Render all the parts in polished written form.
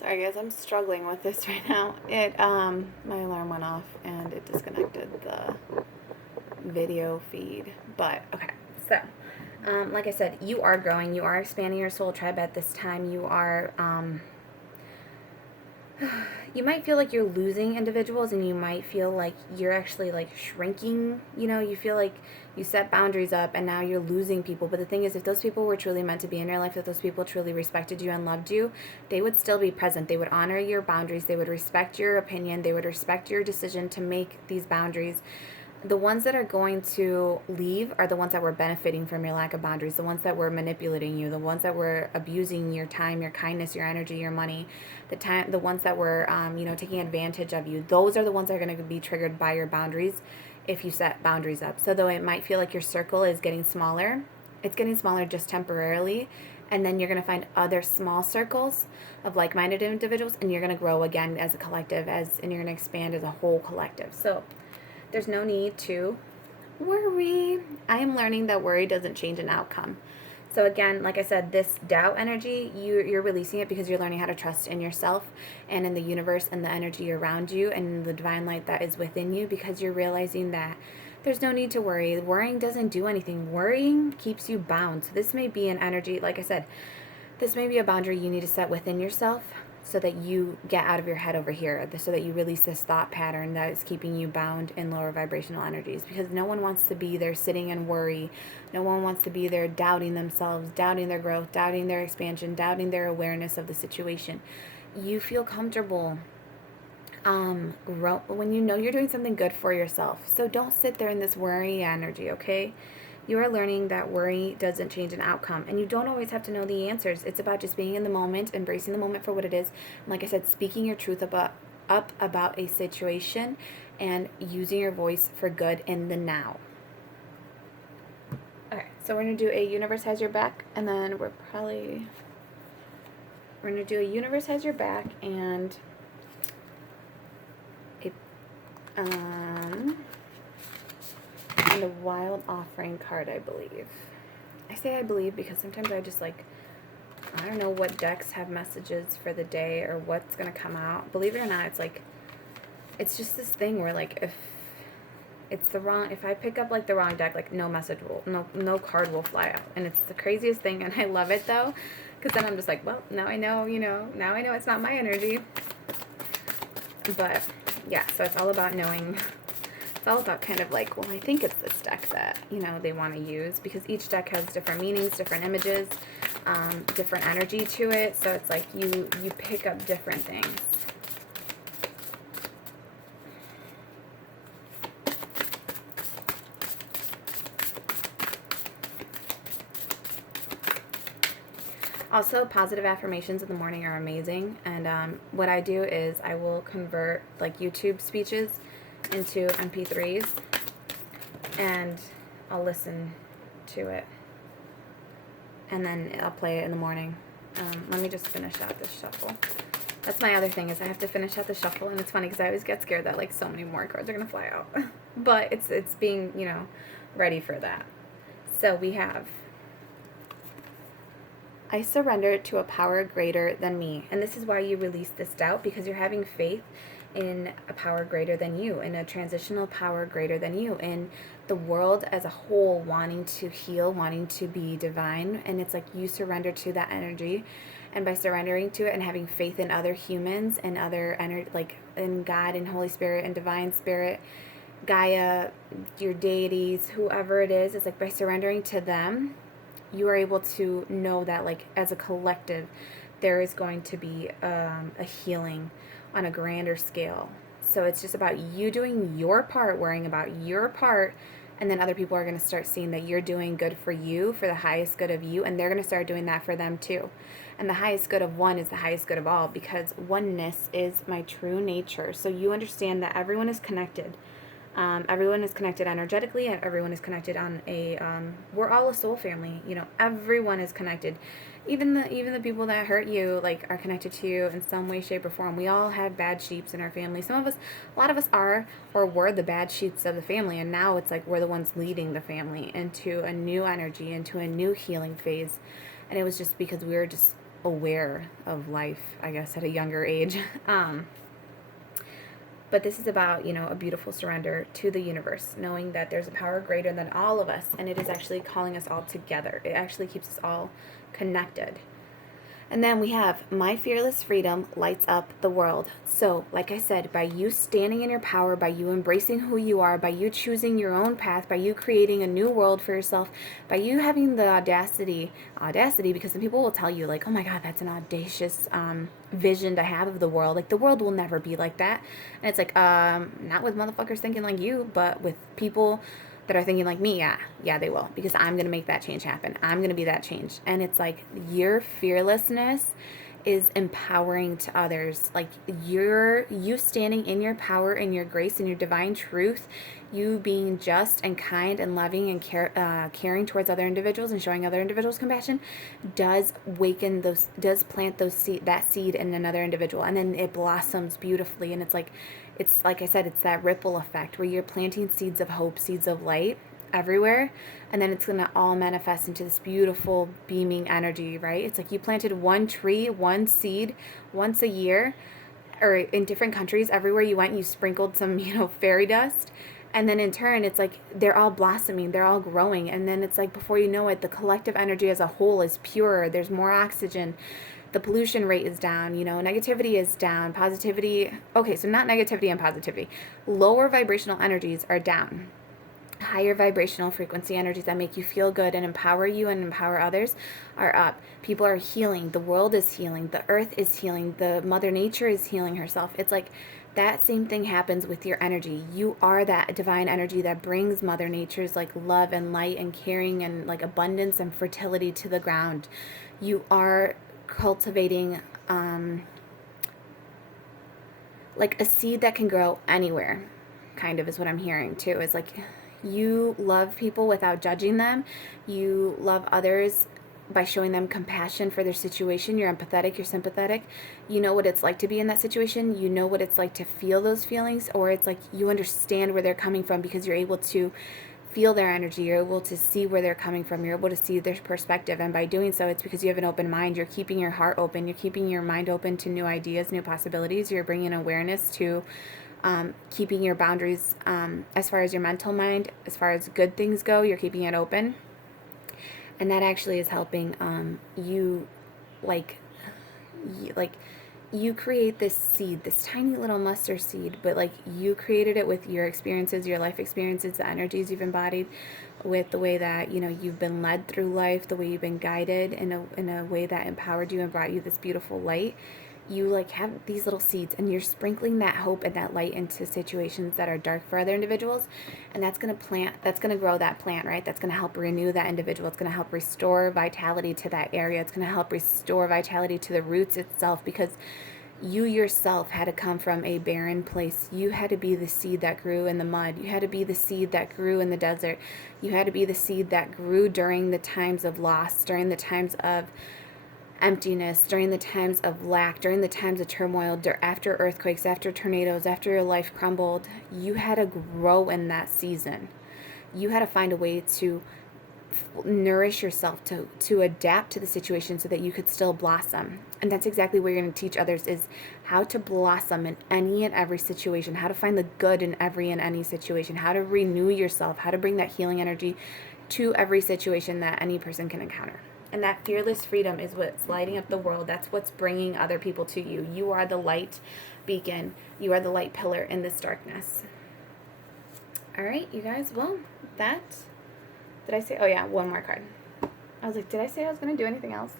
Sorry guys, I'm struggling with this right now. My alarm went off and it disconnected the video feed. But okay, so like I said, you are growing, you are expanding your soul tribe at this time. You are you might feel like you're losing individuals, and you might feel like you're actually like shrinking. You feel like you set boundaries up and now you're losing people. But the thing is, if those people were truly meant to be in your life, if those people truly respected you and loved you, they would still be present. They would honor your boundaries. They would respect your opinion. They would respect your decision to make these boundaries. The ones that are going to leave are the ones that were benefiting from your lack of boundaries, the ones that were manipulating you, the ones that were abusing your time, your kindness, your energy, your money, the ones that were, taking advantage of you. Those are the ones that are going to be triggered by your boundaries if you set boundaries up. So though it might feel like your circle is getting smaller, it's getting smaller just temporarily. And then you're going to find other small circles of like-minded individuals, and you're going to grow again as a collective, and you're going to expand as a whole collective. So there's no need to worry. I am learning that worry doesn't change an outcome. So again, like I said, this doubt energy, you're releasing it because you're learning how to trust in yourself and in the universe and the energy around you and the divine light that is within you, because you're realizing that there's no need to worry. Worrying doesn't do anything. Worrying keeps you bound. So this may be an energy, like I said, this may be a boundary you need to set within yourself, so that you get out of your head over here, so that you release this thought pattern that is keeping you bound in lower vibrational energies. Because no one wants to be there sitting in worry. No one wants to be there doubting themselves, doubting their growth, doubting their expansion, doubting their awareness of the situation. You feel comfortable when you know you're doing something good for yourself. So don't sit there in this worry energy, okay? You are learning that worry doesn't change an outcome, and you don't always have to know the answers. It's about just being in the moment, embracing the moment for what it is. And like I said, speaking your truth about a situation and using your voice for good in the now. Okay, so we're going to do a universe has your back, and then we're going to do a universe has your back and and a wild offering card, I believe. I say I believe because sometimes I just I don't know what decks have messages for the day or what's going to come out. Believe it or not, it's just this thing where if I pick up the wrong deck, no message no card will fly out. And it's the craziest thing, and I love it though, because then I'm just like, well, now I know, now I know it's not my energy. But yeah, so it's all about knowing. It's all about kind of well, I think it's this deck that, they want to use, because each deck has different meanings, different images, different energy to it. So it's you pick up different things. Also, positive affirmations in the morning are amazing. And what I do is I will convert YouTube speeches into MP3s, and I'll listen to it, and then I'll play it in the morning. Let me just finish out this shuffle. That's my other thing, is I have to finish out the shuffle, and it's funny because I always get scared that so many more cards are gonna fly out. But it's being ready for that. So we have, I surrender to a power greater than me. And this is why you release this doubt, because you're having faith in a power greater than you, in a transitional power greater than you, in the world as a whole wanting to heal, wanting to be divine. And it's you surrender to that energy. And by surrendering to it and having faith in other humans and other energy, in God and Holy Spirit and Divine Spirit, Gaia, your deities, whoever it is, it's by surrendering to them, you are able to know that as a collective there is going to be a healing on a grander scale. So it's just about you doing your part, worrying about your part, and then other people are going to start seeing that you're doing good for you, for the highest good of you, and they're going to start doing that for them too. And the highest good of one is the highest good of all, because oneness is my true nature. So you understand that everyone is connected. Everyone is connected energetically, and everyone is connected on we're all a soul family. Everyone is connected. Even the people that hurt you are connected to you in some way, shape, or form. We all have bad sheeps in our family. A lot of us are or were the bad sheeps of the family, and now it's we're the ones leading the family into a new energy, into a new healing phase. And it was just because we were just aware of life, I guess, at a younger age. But this is about, a beautiful surrender to the universe, knowing that there's a power greater than all of us, and it is actually calling us all together. It actually keeps us all connected. And then we have my fearless freedom lights up the world. So, like I said, by you standing in your power, by you embracing who you are, by you choosing your own path, by you creating a new world for yourself, by you having the audacity, because some people will tell you, like, oh my God, that's an audacious vision to have of the world. Like, the world will never be like that. And it's like, not with motherfuckers thinking like you, but with people that are thinking like me, yeah, they will, because I'm going to make that change happen. I'm going to be that change. And it's like your fearlessness is empowering to others. Like you standing in your power and your grace and your divine truth, you being just and kind and loving and caring towards other individuals and showing other individuals compassion does plant that seed in another individual, and then it blossoms beautifully. And it's like I said, it's that ripple effect where you're planting seeds of hope, seeds of light everywhere, and then it's going to all manifest into this beautiful beaming energy, right? It's like you planted one tree, one seed once a year, or in different countries, everywhere you went, you sprinkled some, fairy dust. And then in turn, it's like they're all blossoming, they're all growing. And then it's like before you know it, the collective energy as a whole is purer. There's more oxygen. The pollution rate is down, negativity is down, positivity. Okay, so not negativity and positivity. Lower vibrational energies are down. Higher vibrational frequency energies that make you feel good and empower you and empower others are up. People are healing. The world is healing. The earth is healing. The Mother Nature is healing herself. It's like that same thing happens with your energy. You are that divine energy that brings Mother Nature's like love and light and caring and like abundance and fertility to the ground. You are cultivating like a seed that can grow anywhere, kind of is what I'm hearing too. It's like you love people without judging them. You love others by showing them compassion for their situation. You're empathetic, you're sympathetic. You know what it's like to be in that situation. You know what it's like to feel those feelings, or it's like you understand where they're coming from because you're able to feel their energy. You're able to see where they're coming from. You're able to see their perspective. And by doing so, it's because you have an open mind. You're keeping your heart open. You're keeping your mind open to new ideas, new possibilities. You're bringing awareness to keeping your boundaries as far as your mental mind, as far as good things go. You're keeping it open. And that actually is helping you, you create this seed, this tiny little mustard seed, but like you created it with your experiences, your life experiences, the energies you've embodied, with the way that you've been led through life, the way you've been guided in a way that empowered you and brought you this beautiful light. You like have these little seeds, and you're sprinkling that hope and that light into situations that are dark for other individuals, and that's going to grow that plant, right? That's going to help renew that individual. It's going to help restore vitality to that area. It's going to help restore vitality to the roots itself, because you yourself had to come from a barren place. You had to be the seed that grew in the mud. You had to be the seed that grew in the desert. You had to be the seed that grew during the times of loss, during the times of emptiness, during the times of lack, during the times of turmoil, after earthquakes, after tornadoes, after your life crumbled. You had to grow in that season. You had to find a way to nourish yourself, to adapt to the situation so that you could still blossom. And that's exactly what you're going to teach others, is how to blossom in any and every situation, how to find the good in every and any situation, how to renew yourself, how to bring that healing energy to every situation that any person can encounter. And that fearless freedom is what's lighting up the world. That's what's bringing other people to you. You are the light beacon. You are the light pillar in this darkness. All right, you guys. Well, did I say? Oh, yeah, one more card. I was like, did I say I was going to do anything else?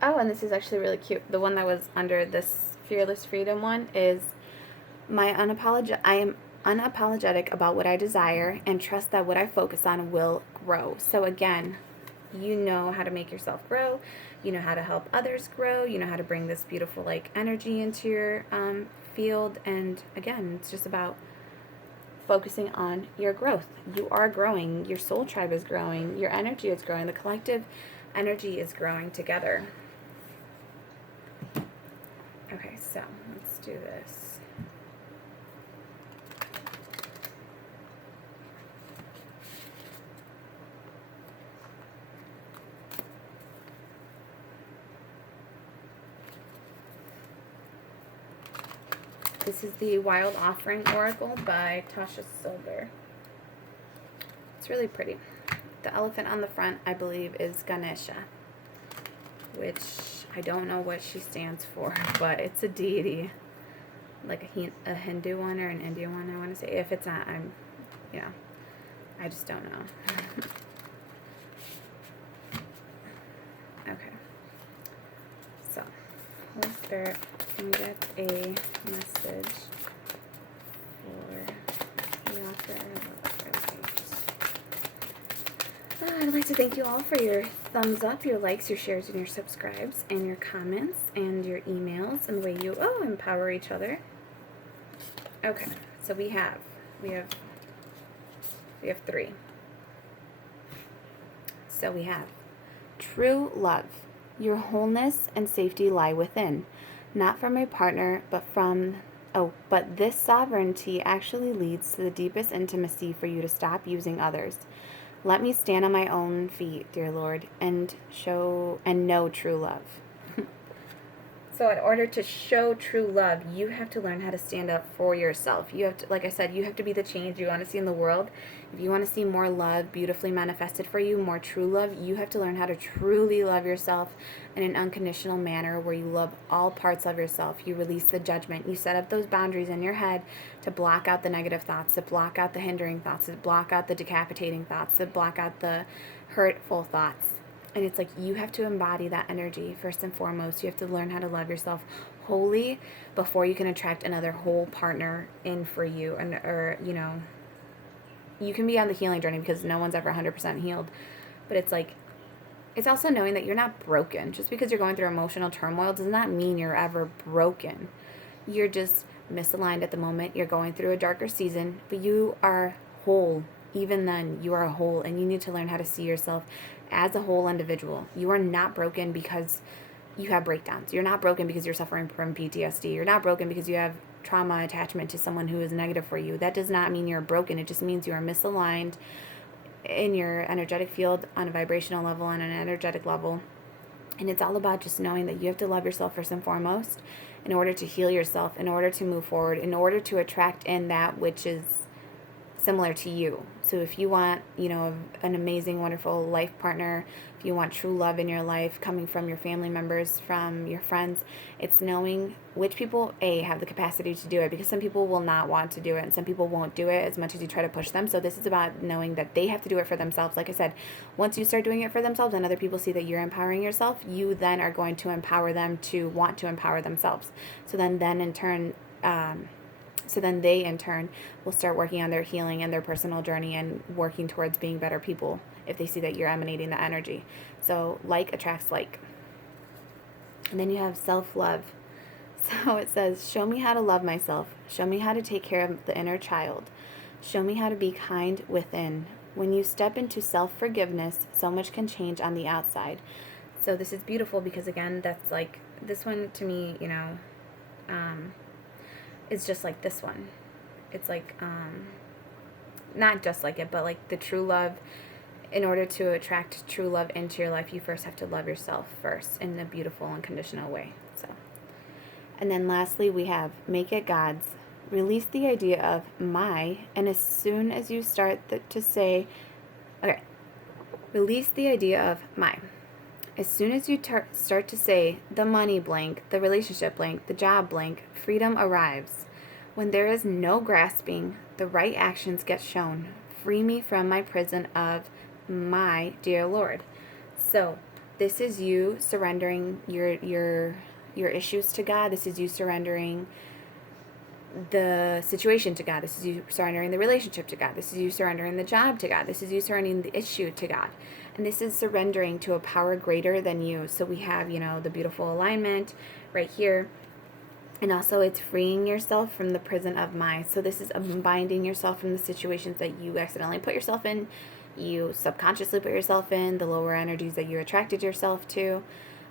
Oh, and this is actually really cute. The one that was under this fearless freedom one is I am unapologetic about what I desire and trust that what I focus on will grow. So again, you know how to make yourself grow. You know how to help others grow. You know how to bring this beautiful energy into your field. And again, it's just about focusing on your growth. You are growing. Your soul tribe is growing. Your energy is growing. The collective energy is growing together. Okay, so let's do this. This is the Wild Offering Oracle by Tasha Silver. It's really pretty. The elephant on the front, I believe, is Ganesha, which I don't know what she stands for, but it's a deity, like a Hindu one or an Indian one, I want to say. If it's not, I just don't know. Okay. So, Holy Spirit, can we get a message for the author? I'd like to thank you all for your thumbs up, your likes, your shares, and your subscribes, and your comments, and your emails, and the way you empower each other. Okay, so we have 3. So we have true love. Your wholeness and safety lie within, not from a partner, but this sovereignty actually leads to the deepest intimacy for you to stop using others. Let me stand on my own feet, dear Lord, and know true love. So in order to show true love, you have to learn how to stand up for yourself. You have to, like I said, you have to be the change you want to see in the world. If you want to see more love beautifully manifested for you, more true love, you have to learn how to truly love yourself in an unconditional manner where you love all parts of yourself. You release the judgment. You set up those boundaries in your head to block out the negative thoughts, to block out the hindering thoughts, to block out the decapitating thoughts, to block out the hurtful thoughts. And it's like you have to embody that energy first and foremost. You have to learn how to love yourself wholly before you can attract another whole partner in for you. You can be on the healing journey because no one's ever 100% healed. But it's like, it's also knowing that you're not broken. Just because you're going through emotional turmoil does not mean you're ever broken. You're just misaligned at the moment. You're going through a darker season, but you are whole. Even then, you are whole, and you need to learn how to see yourself as a whole individual. You are not broken because you have breakdowns. You're not broken because you're suffering from PTSD. You're not broken because you have trauma attachment to someone who is negative for you. That does not mean you're broken. It just means you are misaligned in your energetic field on a vibrational level, on an energetic level. And it's all about just knowing that you have to love yourself first and foremost in order to heal yourself, in order to move forward, in order to attract in that which is similar to you. So if you want, an amazing, wonderful life partner, if you want true love in your life coming from your family members, from your friends, it's knowing which people, have the capacity to do it, because some people will not want to do it and some people won't do it as much as you try to push them. So this is about knowing that they have to do it for themselves. Like I said, once you start doing it for themselves and other people see that you're empowering yourself, you then are going to empower them to want to empower themselves. So then in turn, they, in turn, will start working on their healing and their personal journey and working towards being better people if they see that you're emanating the energy. So like attracts like. And then you have self-love. So it says, show me how to love myself. Show me how to take care of the inner child. Show me how to be kind within. When you step into self-forgiveness, so much can change on the outside. So this is beautiful because, again, that's like, this one to me, is just like this one. It's like, not just like it, but like the true love. In order to attract true love into your life, you first have to love yourself first in a beautiful, unconditional way. So, and then lastly, we have make it God's. Release the idea of my, and as soon as you start release the idea of my. As soon as you start to say the money blank, the relationship blank, the job blank, freedom arrives. When there is no grasping, the right actions get shown. Free me from my prison of my dear Lord. So this is you surrendering your issues to God. This is you surrendering the situation to God. This is you surrendering the relationship to God. This is you surrendering the job to God. This is you surrendering the issue to God. And this is surrendering to a power greater than you. So we have, the beautiful alignment right here. And also it's freeing yourself from the prison of my. So this is unbinding yourself from the situations that you accidentally put yourself in, you subconsciously put yourself in, the lower energies that you attracted yourself to.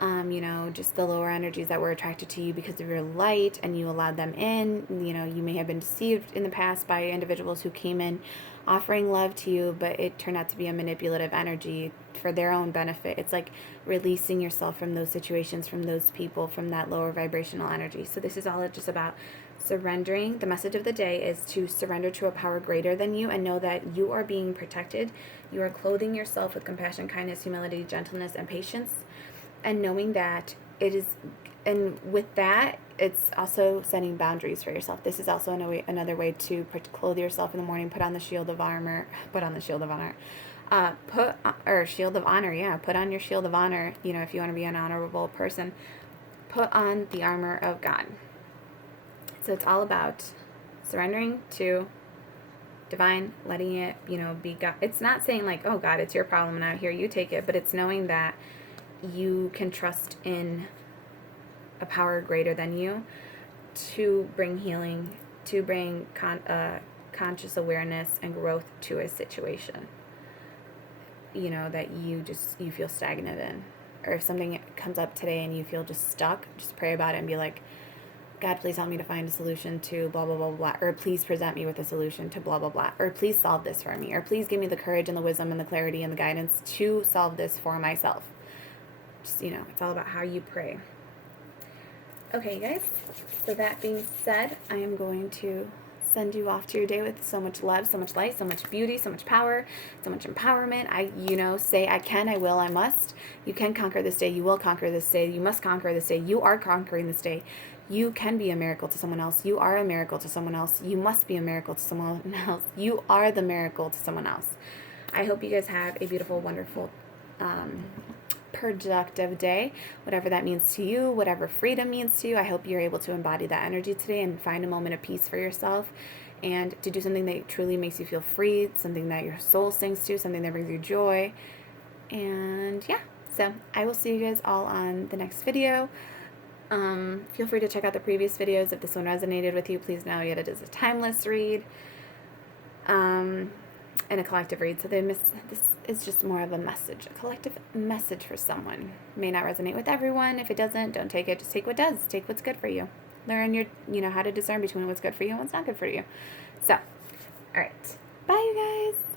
you know, just the lower energies that were attracted to you because of your light and you allowed them in. You know, you may have been deceived in the past by individuals who came in offering love to you, but it turned out to be a manipulative energy for their own benefit. It's like releasing yourself from those situations, from those people, from that lower vibrational energy. So this is all just about surrendering. The message of the day is to surrender to a power greater than you and know that you are being protected. You are clothing yourself with compassion, kindness, humility, gentleness, and patience, and knowing that it is, and with that, it's also setting boundaries for yourself. This is also another way to clothe yourself in the morning. Put on the shield of armor. Put on the shield of honor. Shield of honor. Yeah, put on your shield of honor. You know, if you want to be an honorable person, put on the armor of God. So it's all about surrendering to divine, letting it, you know, be God. It's not saying like, oh God, it's your problem now, here, you take it. But it's knowing that you can trust in a power greater than you to bring healing, to bring conscious awareness and growth to a situation, you know, that you feel stagnant in. Or if something comes up today and you feel just stuck, just pray about it and be like, God, please help me to find a solution to blah, blah, blah, blah. Or please present me with a solution to blah, blah, blah. Or please solve this for me. Or please give me the courage and the wisdom and the clarity and the guidance to solve this for myself. Just, you know, it's all about how you pray. Okay, guys. So that being said, I am going to send you off to your day with so much love, so much light, so much beauty, so much power, so much empowerment. Say I can, I will, I must. You can conquer this day. You will conquer this day. You must conquer this day. You are conquering this day. You can be a miracle to someone else. You are a miracle to someone else. You must be a miracle to someone else. You are the miracle to someone else. I hope you guys have a beautiful, wonderful, productive day, whatever that means to you, whatever freedom means to you. I hope you're able to embody that energy today and find a moment of peace for yourself and to do something that truly makes you feel free, something that your soul sings to, something that brings you joy. And yeah, so I will see you guys all on the next video. Feel free to check out the previous videos. If this one resonated with you, please know that it is a timeless read and a collective read. So this is just more of a message, a collective message for someone. May not resonate with everyone. If it doesn't, don't take it. Just take what does. Take what's good for you. Learn how to discern between what's good for you and what's not good for you. So, all right. Bye, you guys.